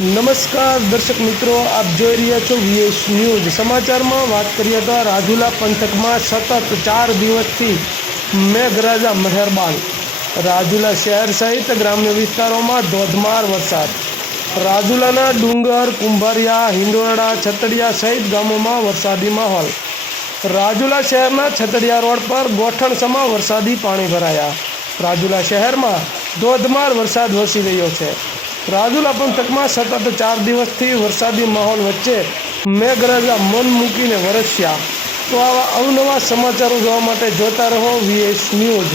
નમસ્કાર દર્શક મિત્રો, આપ જોઈ રહ્યા છો વીએસ ન્યૂઝ। સમાચારમાં વાત કરીએ તો રાજુલા પંથકમાં સતત 4 દિવસથી મેઘરાજા મહેરબાન। રાજુલા શહેર સહિત ગ્રામ્ય વિસ્તારોમાં ધોધમાર વરસાદ। રાજુલાના ડુંગર, કુંભારિયા, હિંડોરણા, છતડિયા સહિત ગામોમાં વરસાદી માહોલ। રાજુલા શહેરના છતડિયા રોડ પર ગોઠણસમા વરસાદી પાણી ભરાયા। રાજુલા શહેરમાં ધોધમાર વરસાદ વરસી રહ્યો છે। રાજુલા પંથકમાં સતત 4 દિવસથી વરસાદી માહોલ વચ્ચે મેઘરાજા મન મૂકીને વરસ્યા। તો આવા અવનવા સમાચારો જોવા માટે જોતા રહો વીએસ ન્યૂઝ।